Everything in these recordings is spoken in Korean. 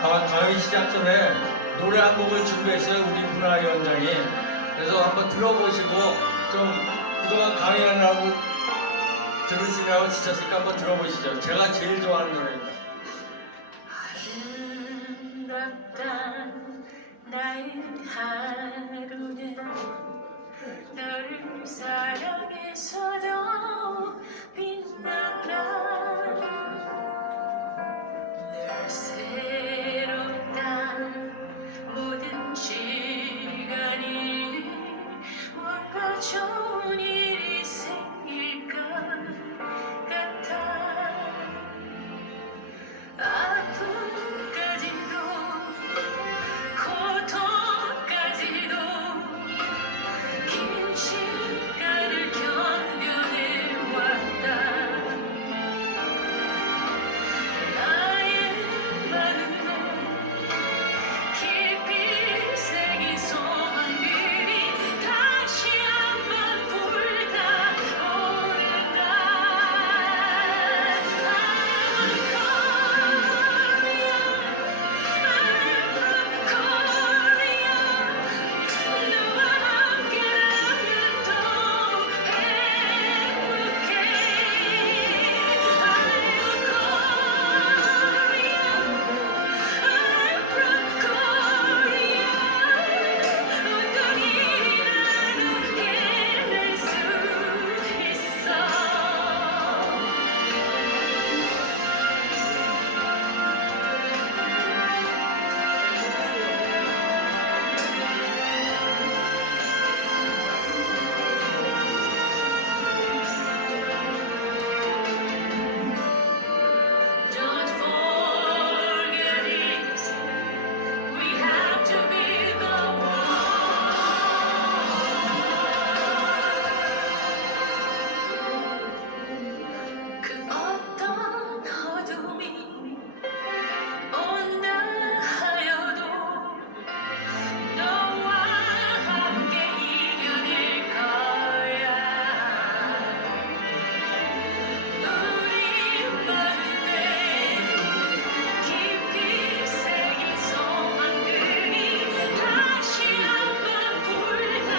강의 시작 전에 노래 한 곡을 준비했어요, 우리 문화위원장이. 그래서 한번 들어보시고, 좀 그동안 강의하느라고 들으시느라고 지쳤으니까 한번 들어보시죠. 제가 제일 좋아하는 노래입니다. 아름답단 나의 하루는 너를 사랑해서도 빛난다. 늘 새롭다 모든 시간이 뭔가 좋은 일이 생길 것 같아. 아픔까지도 고통까지도 긴 시간을 견뎌내왔다. 나의 마음에 깊이 새긴 소망들이 다시 한번 불타오른다. 너와 함께라면 더 행복해. I'm from Korea. 어떤 일이라도 해낼 수 있어. Don't forget it. We have to be the one. 그 어떤 어둠이 온다 하여도 너와 함께 이겨낼 거야. 우리 마음에 깊이 새긴 소망들이 다시 한번 불타오른다.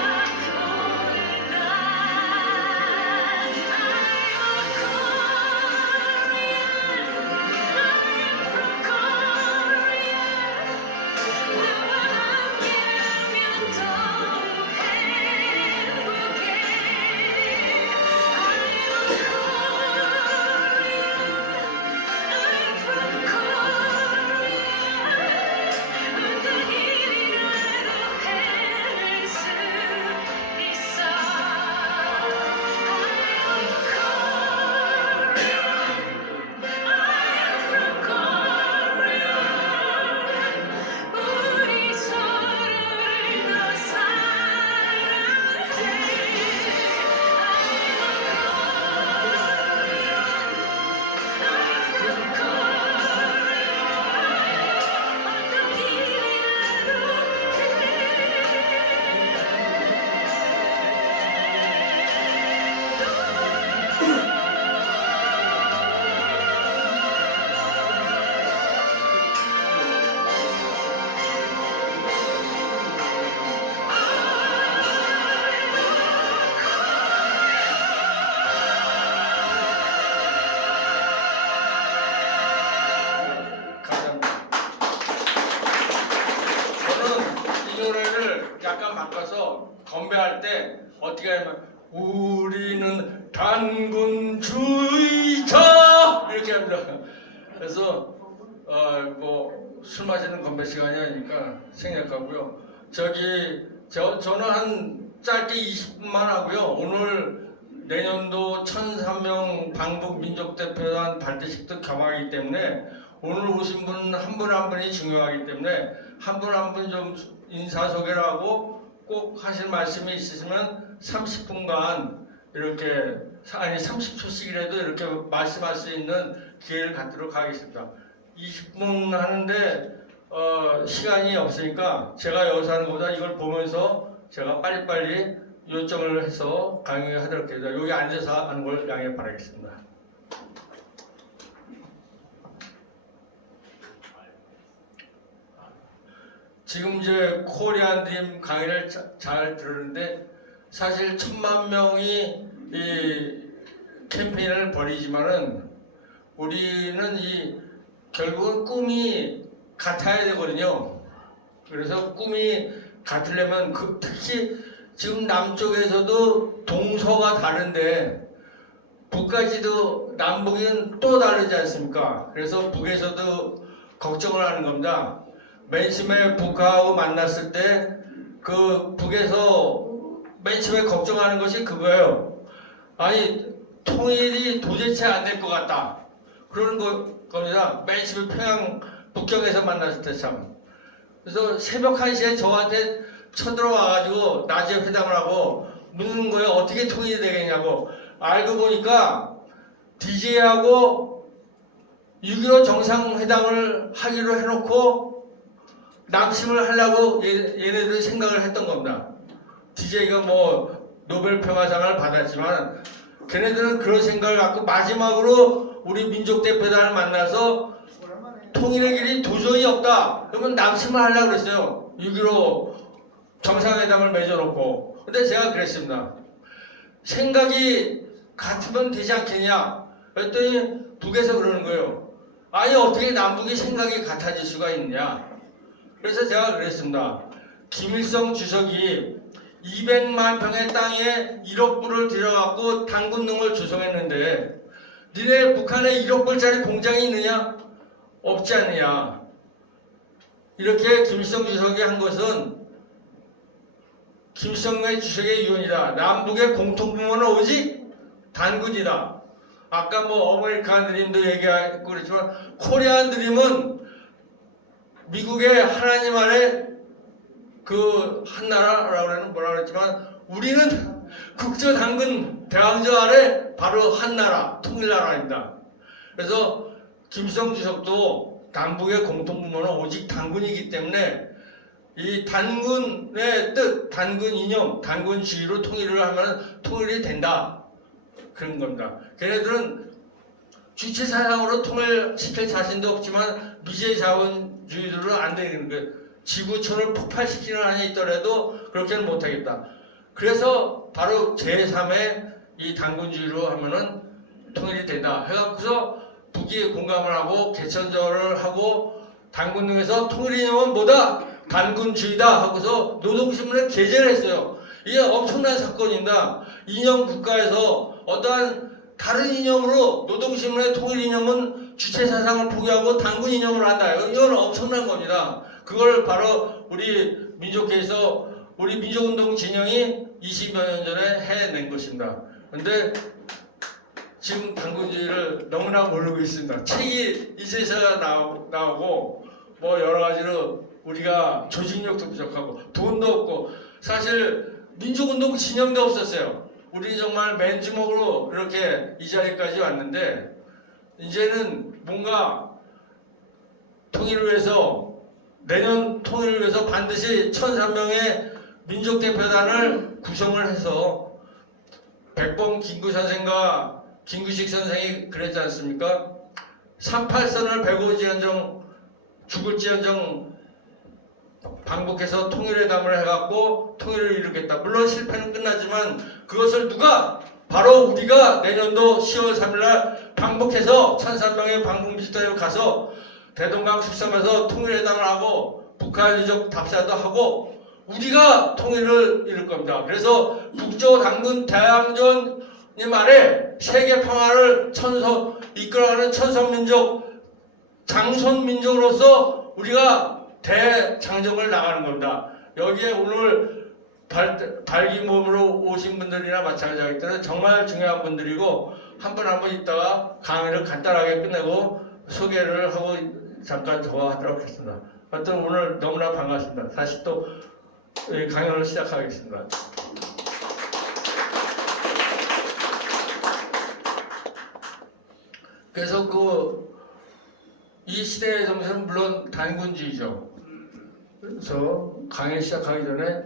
I'm a Korean. I'm from Korea. 어떤 일이라도 해낼 수 있어. I'm from Korea. 우리 서로를 더 사랑해. I'm from Korea. 어떤 일이라도 감사합니다. 저는 이 노래를 약간 바꿔서 건배할 때 어떻게 하냐면, 우리는 단군주의자 이렇게 합니다. 그래서 뭐 술 마시는 건배 시간이 아니니까 생략하고요. 저는 한 짧게 20분만 하고요. 오늘 내년도 1,003명 방북 민족대표단 발대식도 겸하기 때문에 오늘 오신 분 한 분 한 분이 중요하기 때문에 한 분 한 분 좀 인사 소개를 하고 꼭 하실 말씀이 있으시면 30분간 이렇게, 아니 30초씩이라도 이렇게 말씀할 수 있는 기회를 갖도록 하겠습니다. 20분 하는데 시간이 없으니까 제가 여기서 하는 것보다 이걸 보면서 제가 빨리빨리 요청을 해서 강의하도록 하겠습니다. 여기 앉아서 하는 걸 양해 바라겠습니다. 지금 이제 코리안 드림 강의를 잘 들었는데 사실 1,000만 명이 이 캠페인을 벌이지만은 우리는 이 결국은 꿈이 같아야 되거든요. 그래서 꿈이 같으려면 특히 지금 남쪽에서도 동서가 다른데 북까지도 남북은 또 다르지 않습니까? 그래서 북에서도 걱정을 하는 겁니다. 맨 처음에 북하고 만났을 때 그 북에서 맨 처음에 걱정하는 것이 그거예요. 아니 통일이 도대체 안 될 것 같다. 그러는 겁니다. 맨 처음에 평양 북경에서 만났을 때 참. 그래서 새벽 1시에 저한테 쳐들어와가지고 낮에 회담을 하고 묻는 거예요. 어떻게 통일이 되겠냐고. 알고 보니까 DJ하고 6.25 정상회담을 하기로 해놓고 낭심을 하려고 얘네들이 생각을 했던 겁니다. DJ가 뭐 노벨 평화상을 받았지만 걔네들은 그런 생각을 갖고 마지막으로 우리 민족 대표단을 만나서 통일의 길이 도저히 없다. 그러면 낭심을 하려고 그랬어요. 6.15 정상회담을 맺어놓고. 근데 제가 그랬습니다. 생각이 같으면 되지 않겠냐? 그랬더니 북에서 그러는 거예요. 아니 어떻게 남북이 생각이 같아질 수가 있냐? 그래서 제가 그랬습니다. 김일성 주석이 200만 평의 땅에 1억 불을 들여갖고 단군능을 조성했는데 니네 북한에 1억 불짜리 공장이 있느냐? 없지 않느냐? 이렇게 김일성 주석이 한 것은 김일성의 주석의 유언이다. 남북의 공통분모는 오직 단군이다. 아까 뭐 아메리칸 드림도 얘기하고 그랬지만 코리안 드림은 미국의 하나님 아래 그 한나라라고 뭐라 그랬지만 우리는 국저당근 대왕저 아래 바로 한나라 통일나라입니다. 그래서 김일성 주석도 남북의 공통분모는 오직 단군이기 때문에 이 단군의 뜻, 단군 이념, 단군주의로 통일을 하면 통일이 된다. 그런 겁니다. 걔네들은 주체사상으로 통일시킬 자신도 없지만 미제자원주의로 안 되는 거예요. 지구촌을 폭발시키는 한이 있더라도 그렇게는 못하겠다. 그래서 바로 제3의 이 단군주의로 하면은 통일이 된다. 해갖고서 북이 공감을 하고 개천절을 하고 단군능에서 통일 이념은 뭐다? 단군주의다 하고서 노동신문에 게재를 했어요. 이게 엄청난 사건입니다. 이념 국가에서 어떠한 다른 이념으로 노동신문의 통일 이념은 주체 사상을 포기하고 단군 이념을 한다. 이건 엄청난 겁니다. 그걸 바로 우리 민족회에서 우리 민족운동 진영이 20여 년 전에 해낸 것입니다. 그런데 지금 단군주의를 너무나 모르고 있습니다. 책이 이제서야 나오고 뭐 여러 가지로 우리가 조직력도 부족하고 돈도 없고 사실 민족운동 진영도 없었어요. 우리 정말 맨주먹으로 이렇게 이 자리까지 왔는데 이제는 뭔가 통일을 위해서 내년 통일을 위해서 반드시 1,300명의 민족대표단을 구성을 해서 백범 김구 선생과 김구식 선생이 그랬지 않습니까? 38선을 배고지언정 죽을지언정 방북해서 통일회담을 해갖고 통일을 이루겠다. 물론 실패는 끝나지만 그것을 누가 바로 우리가 내년도 10월 3일날 방북해서 1,300명의 방북미식단에 가서 대동강 숙섬에서 통일회담을 하고 북한 유적 답사도 하고 우리가 통일을 이룰 겁니다. 그래서 북조 당군 대항전님 아래 세계 평화를 이끌어가는 천성민족 장손민족으로서 우리가 대장정을 나가는 겁니다. 여기에 오늘 발기몸으로 오신 분들이나 마찬가지이기 때문에 정말 중요한 분들이고 한 분 한 분 있다가 강의를 간단하게 끝내고 소개를 하고 잠깐 더 하도록 하겠습니다. 하여튼 오늘 너무나 반갑습니다. 다시 또 강연을 시작하겠습니다. 그래서 이 시대의 정신은 물론 단군주의죠. 그래서 강의 시작하기 전에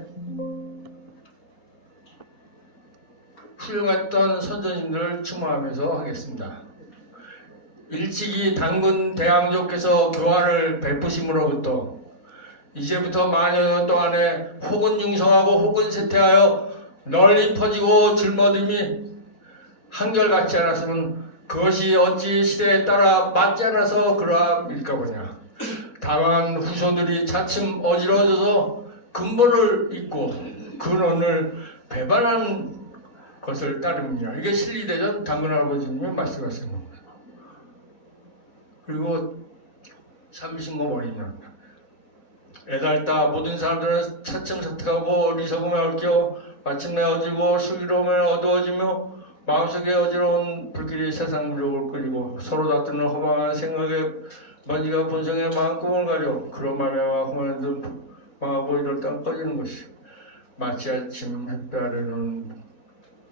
훌륭했던 선조님들을 추모하면서 하겠습니다. 일찍이 단군 대항조께서 교화를 베푸심으로부터 이제부터 만여 년 동안에 혹은 융성하고 혹은 쇠퇴하여 널리 퍼지고 짊어짐이 한결같지 않았으면 그것이 어찌 시대에 따라 맞지 않아서 그러함일까 보냐. 다만 후손들이 차츰 어지러워져서 근본을 잊고 근원을 배반한 것을 따릅니다. 이게 신리대전 당근할아버지님의 말씀하신 겁니다. 그리고 삼신고 어린이는 애달다 모든 사람들은 차츰 삭택하고 어리석음에 얽혀 마침내 어지고 슬기로움에 어두워지며 마음속에 어지러운 불길이 세상 무력을 끓이고 서로 다투는 허망한 생각에 먼지가 본성의 마음꿈을 가려 그런 말미암아 험한 듯 망하고 이럴 땐 꺼지는 것이 마치 아침 햇볕 아래는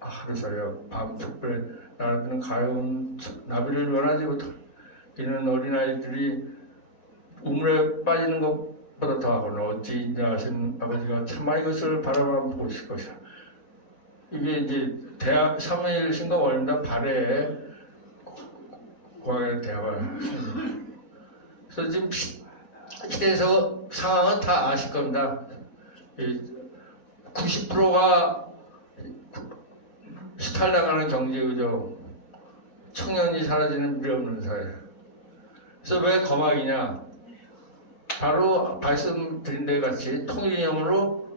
하루살이와 밤 촛불에 날아드는 가여운 나비를 원하지 못하고 이는 어린아이들이 우물에 빠지는 것보다 더하거나 어찌 있냐 하신 아버지가 차마 이것을 바라만 보실 것이야. 이게 이제 대학 3일 신고 원입니다. 발해에 고향의 대학을 그래서 지금 시대에서 상황은 다 아실 겁니다. 90%가 수탈당하는 경제구조, 청년이 사라지는 미래 없는 사회. 그래서 왜 거막이냐? 바로 말씀드린 데 같이 통일이념으로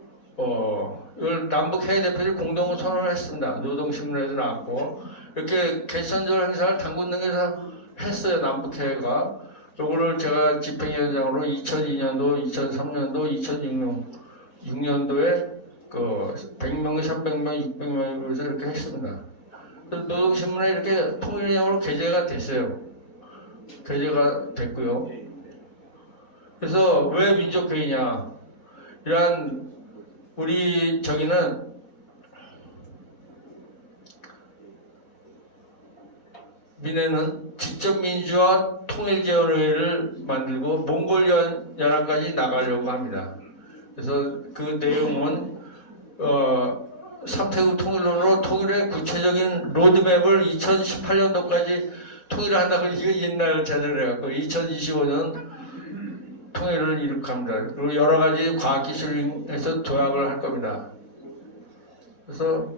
이걸 남북회의 대표들이 공동 선언을 했습니다. 노동신문에도 나왔고 이렇게 개천절 행사를 당군 등에서 했어요. 남북회의가. 요거를 제가 집행위원장으로 2002년도, 2003년도, 2006년도에 그 100명, 300명, 600명에 그래서 이렇게 했습니다. 노동신문에 이렇게 통일령으로 게재가 됐어요. 게재가 됐고요. 그래서 왜 민족회의냐? 이러한 우리 저기는 민해는 직접민주화 통일제언회를 만들고 몽골 연합까지 나가려고 합니다. 그래서 그 내용은 삼태국 통일론으로 통일의 구체적인 로드맵을 2018년도까지 통일을 한다고 이거 옛날 제대로 해갖고 2025년 통일을 이룩합니다. 그리고 여러 가지 과학기술에서 도약을 할 겁니다. 그래서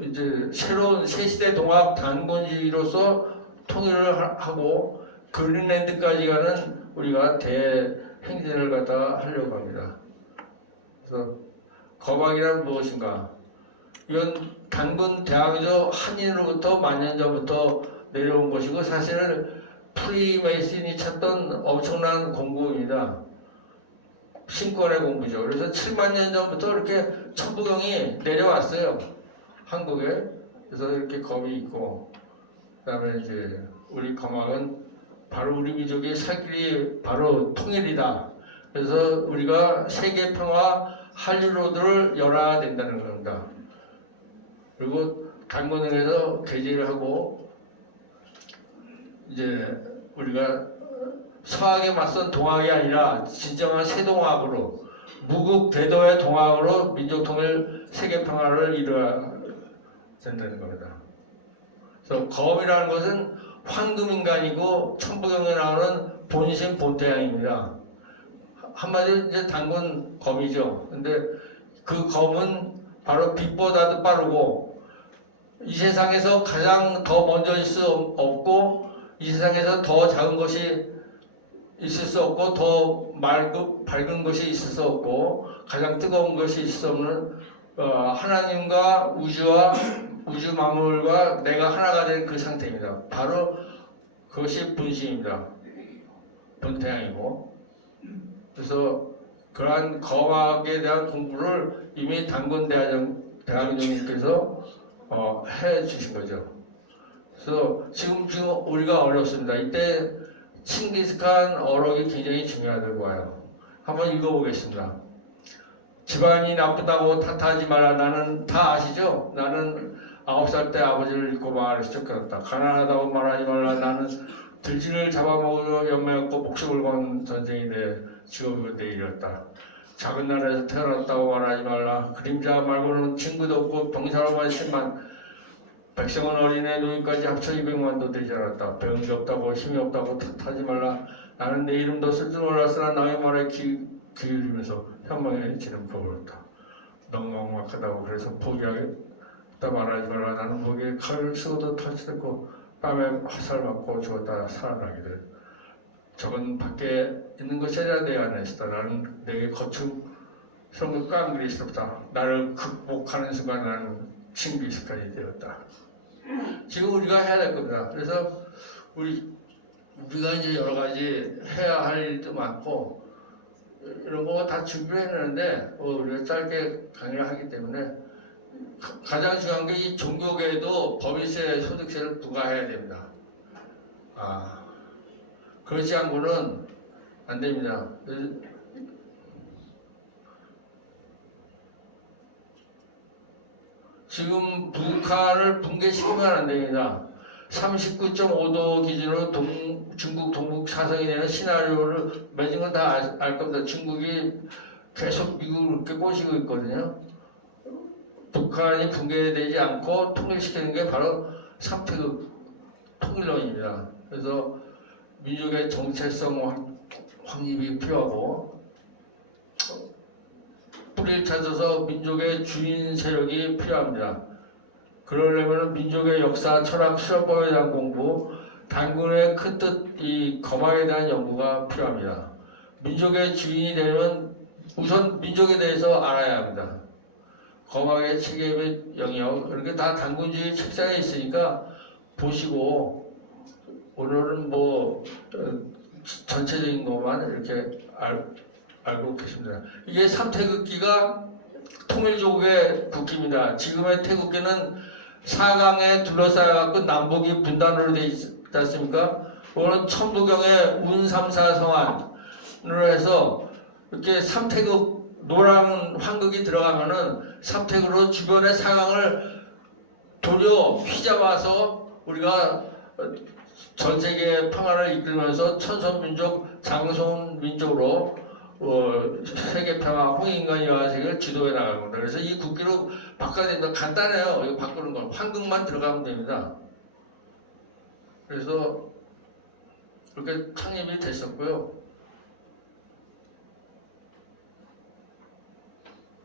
이제 새로운 새시대 동학 단군주의로서 통일을 하고 그린랜드까지 가는 우리가 대행진을 갖다가 하려고 합니다. 그래서 거박이란 무엇인가? 이건 단군 대항조 한인으로부터 만년 전부터 내려온 것이고 사실은 프리메이슨이 찾던 엄청난 공부입니다. 신권의 공부죠. 그래서 7만 년 전부터 이렇게 천부경이 내려왔어요. 한국에. 그래서 이렇게 검이 있고 그다음에 이제 우리 거막은 바로 우리 민족의 살 길이 바로 통일이다. 그래서 우리가 세계 평화 한류로드를 열어야 된다는 겁니다. 그리고 단권에서 게재를 하고 이제 우리가 서학에 맞선 동학이 아니라 진정한 새동학으로 무국대도의 동학으로 민족통일 세계평화를 이루어야 된다는 겁니다. 그래서 검이라는 것은 황금인간이고 천부경에 나오는 본심 본태양입니다. 한마디로 이제 단군 검이죠. 근데 그 검은 바로 빛보다도 빠르고 이 세상에서 가장 더 먼저일 수 없고 이 세상에서 더 작은 것이 있을 수 없고 더 밝은 것이 있을 수 없고 가장 뜨거운 것이 있을 수 없는 하나님과 우주와 우주 만물과 내가 하나가 된 그 상태입니다. 바로 그것이 본심입니다. 본태양이고 그래서 그러한 거학에 대한 공부를 이미 단군 대학장님께서 해 주신 거죠. 그래서 지금 우리가 어렵습니다. 이때 칭기스칸 어록이 굉장히 중요하다고 봐요. 한번 읽어보겠습니다. 집안이 나쁘다고 탓하지 말라. 나는 다 아시죠? 나는 9살 때 아버지를 잃고 마을에 쫓겨났다. 가난하다고 말하지 말라. 나는 들쥐를 잡아먹으려 연매였고 목숨을 건 전쟁이 내 직업을 내일이었다. 작은 나라에서 태어났다고 말하지 말라. 그림자 말고는 친구도 없고 병사로만 10만 백성은 어린애 노인까지 합쳐 200만도 되지 않았다. 배운 게 없다고 힘이 없다고 탓하지 말라. 나는 내 이름도 쓸 줄 몰랐으나 남의 말에 기울이면서 현명에 지름 부었다. 너무 막막하다고 그래서 포기하겠다 말하지 말라. 나는 목에 칼을 쓰고도 탈출했고 뺨에 화살 맞고 죽었다 살아나기를. 저건 밖에 있는 것이 아니라 내 안에 있었다. 나는 내게 거칠은 깡그리스럽다. 나를 극복하는 순간 나는 징기스까지 되었다. 지금 우리가 해야 될 겁니다. 그래서 우리가 이제 여러 가지 해야 할 일도 많고 이런 거 다 준비를 했는데 우리가 짧게 강의를 하기 때문에 가장 중요한 게 이 종교계에도 법인세, 소득세를 부과해야 됩니다. 그렇지 않고는 안 됩니다. 지금 북한을 붕괴시키면 안 됩니다. 39.5도 기준으로 중국 동북 사성이 되는 시나리오를 맺은 건 다 알 겁니다. 중국이 계속 미국을 그렇게 꼬시고 있거든요. 북한이 붕괴되지 않고 통일시키는 게 바로 삼태극 통일론입니다. 그래서 민족의 정체성 확립이 필요하고 뿌리를 찾아서 민족의 주인 세력이 필요합니다. 그러려면 민족의 역사, 철학, 실험법에 대한 공부, 단군의 큰 뜻, 이 거망에 대한 연구가 필요합니다. 민족의 주인이 되려면 우선 민족에 대해서 알아야 합니다. 거망의 체계 영역, 이렇게 다 단군주의 책상에 있으니까 보시고 오늘은 전체적인 것만 이렇게 알고 계십니다. 이게 삼태극기가 통일조국의 국기입니다. 지금의 태극기는 사강에 둘러싸여갖고 남북이 분단으로 되어 있지 않습니까? 오늘 천부경의 운삼사 성안으로 해서 이렇게 삼태극 노란 황극이 들어가면은 삼태극으로 주변의 사강을 도려 휘잡아서 우리가 전 세계 평화를 이끌면서 천선민족, 장손민족으로 세계 평화, 홍익인간 여하세계를 지도해 나가는 겁니다. 그래서 이 국기로 바꿔야 된다. 간단해요. 이거 바꾸는 건 황금만 들어가면 됩니다. 그래서 그렇게 창립이 됐었고요.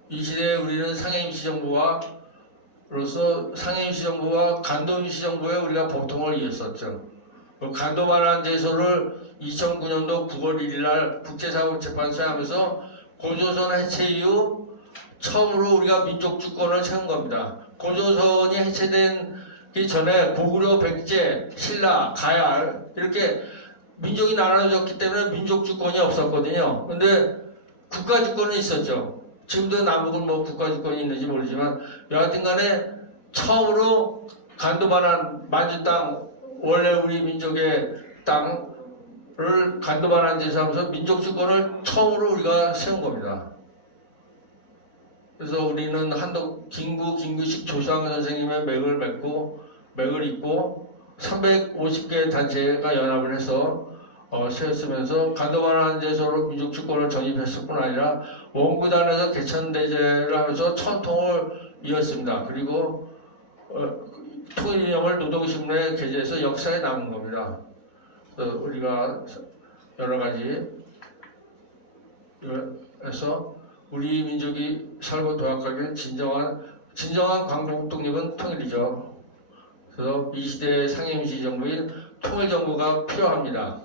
이 시대에 우리는 상해임시정부와로서 상해임시정부와 간도임시정부에 우리가 보통을 이었었죠. 간도만한 제소를 2009년도 9월 1일 날 국제사법재판소에 하면서 고조선 해체 이후 처음으로 우리가 민족주권을 세운 겁니다. 고조선이 해체되기 전에 고구려, 백제, 신라, 가야 이렇게 민족이 나눠졌기 때문에 민족주권이 없었거든요. 근데 국가주권은 있었죠. 지금도 남북은 국가주권이 있는지 모르지만 여하튼 간에 처음으로 간도만한 만주 땅, 원래 우리 민족의 땅을 간도만한 데서 하면서 민족주권을 처음으로 우리가 세운 겁니다. 그래서 우리는 김구식 조상 선생님의 맥을 잇고 350개 단체가 연합을 해서 세웠으면서 간도만한 데서로 민족주권을 정립했을 뿐 아니라 원구단에서 개천대제를 하면서 천통을 이었습니다. 그리고 통일인형을 노동신문에 게재해서 역사에 남은 겁니다. 그래서 우리가 여러 가지 해서 우리 민족이 살고 도약하기는 진정한 광복 독립은 통일이죠. 그래서 이 시대의 상임시 정부인 통일정부가 필요합니다.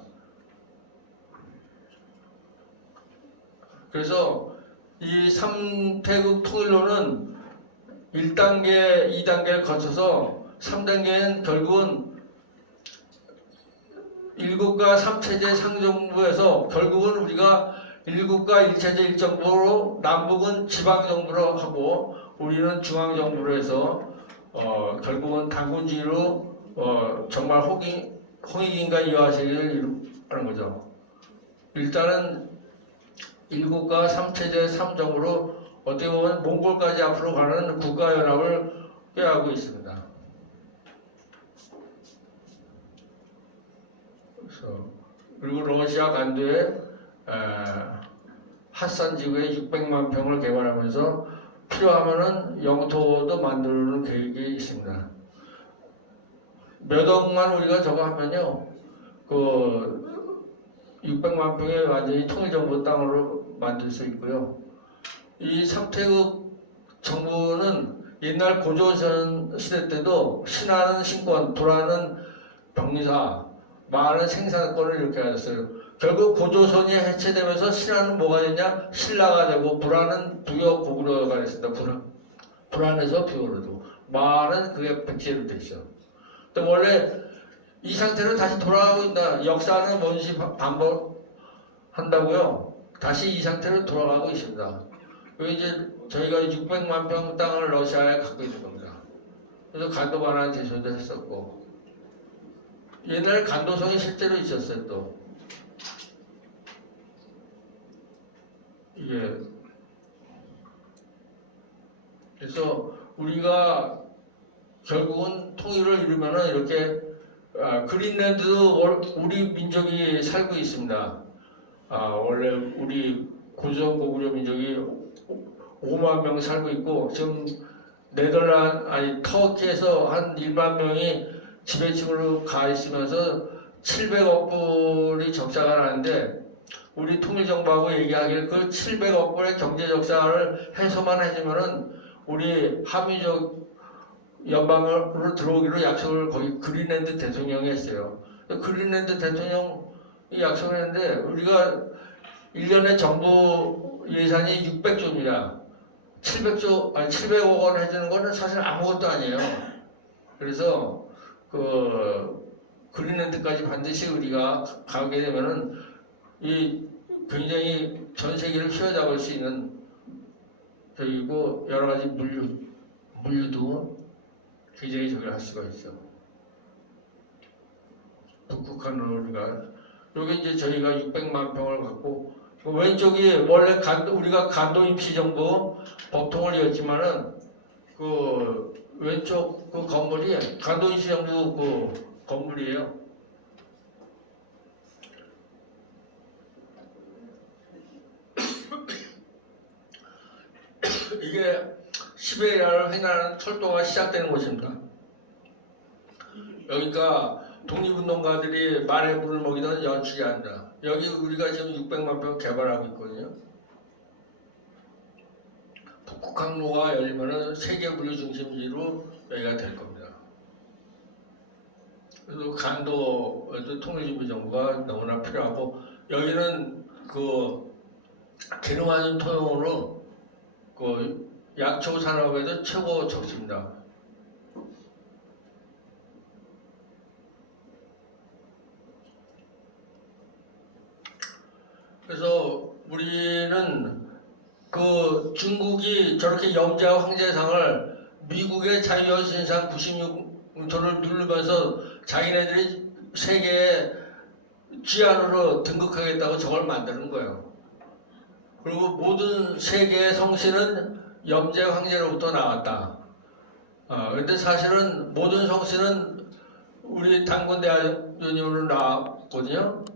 그래서 이 3태극 통일론은 1단계, 2단계를 거쳐서 3단계는 결국은 일국가 3체제 상정부에서 결국은 우리가 일국가 1체제 1정부로 남북은 지방정부로 하고 우리는 중앙정부로 해서 결국은 단군주의로 정말 홍익인간 이화세계를 이루는 거죠. 일단은 일국가 3체제 3정부로 어떻게 보면 몽골까지 앞으로 가는 국가연합을 꾀하고 있습니다. 그리고 러시아 간도에 핫산 지구에 600만 평을 개발하면서 필요하면은 영토도 만드는 계획이 있습니다. 몇 억만 우리가 저거 하면요, 그 600만 평의 완전히 통일정부 땅으로 만들 수 있고요. 이 삼태국 정부는 옛날 고조선 시대 때도 신하는 신권, 불하는 병리사, 말은 생산권을 이렇게 가졌어요. 결국 고조선이 해체되면서 신하는 뭐가 됐냐? 신라가 되고 불하는 부여 고구려가 됐습니다. 불안에서 부여로 되고 말은 그게 백제로 됐죠. 근데 원래 이 상태로 다시 돌아가고 있다. 역사는 뭔시 반복한다고요. 다시 이 상태로 돌아가고 있습니다. 그 이제 저희가 600만 평 땅을 러시아에 갖고 있는 겁니다. 그래서 간도 반환 제소도 했었고 옛날 간도성이 실제로 있었어요. 또 이게 그래서 우리가 결국은 통일을 이루면은 이렇게 그린랜드도 우리 민족이 살고 있습니다. 원래 우리 고조선 고구려 민족이 5만 명 살고 있고 지금 터키에서 한 1만 명이 지배층으로 가 있으면서 700억 불이 적자가 나는데 우리 통일정부하고 얘기하기를 그 700억 불의 경제 적자를 해소만 해주면은 우리 한민족 연방으로 들어오기로 약속을 거기 그린랜드 대통령이 했어요. 그린랜드 대통령이 약속을 했는데 우리가 1년에 정부 예산이 600조입니다. 700억 원 해주는 거는 사실 아무것도 아니에요. 그래서 그린랜드까지 반드시 우리가 가게 되면은 이 굉장히 전 세계를 휘어잡을 수 있는 저기고 여러 가지 물류도 굉장히 저기를 할 수가 있어. 북극한으로 우리가 여기 이제 저희가 600만 평을 갖고 그 왼쪽이 원래 우리가 간도 임시정부 법통을 이었지만은 그 왼쪽 그 건물이 간도 임시정부 그 건물이에요. 이게 시베리아를 횡단하는 철도가 시작되는 곳입니다. 여기가 독립운동가들이 말에 물을 먹이던 연출이 아니라 여기 우리가 지금 600만 평 개발하고 있거든요. 북극항로가 열리면은 세계 물류 중심지로 여기가 될 겁니다. 그래서 간도에도 통일준비정부가 너무나 필요하고 여기는 그 기능화준 통용으로 그 약초 산업에도 최고 적십니다. 그래서 우리는 그 중국이 저렇게 염제와 황제상을 미국의 자유여신상 96토를 누르면서 자기네들이 세계의 쥐안으로 등극하겠다고 저걸 만드는 거예요. 그리고 모든 세계의 성씨는 염제 황제로부터 나왔다. 근데 사실은 모든 성씨는 우리 단군대학교님으로 나왔거든요.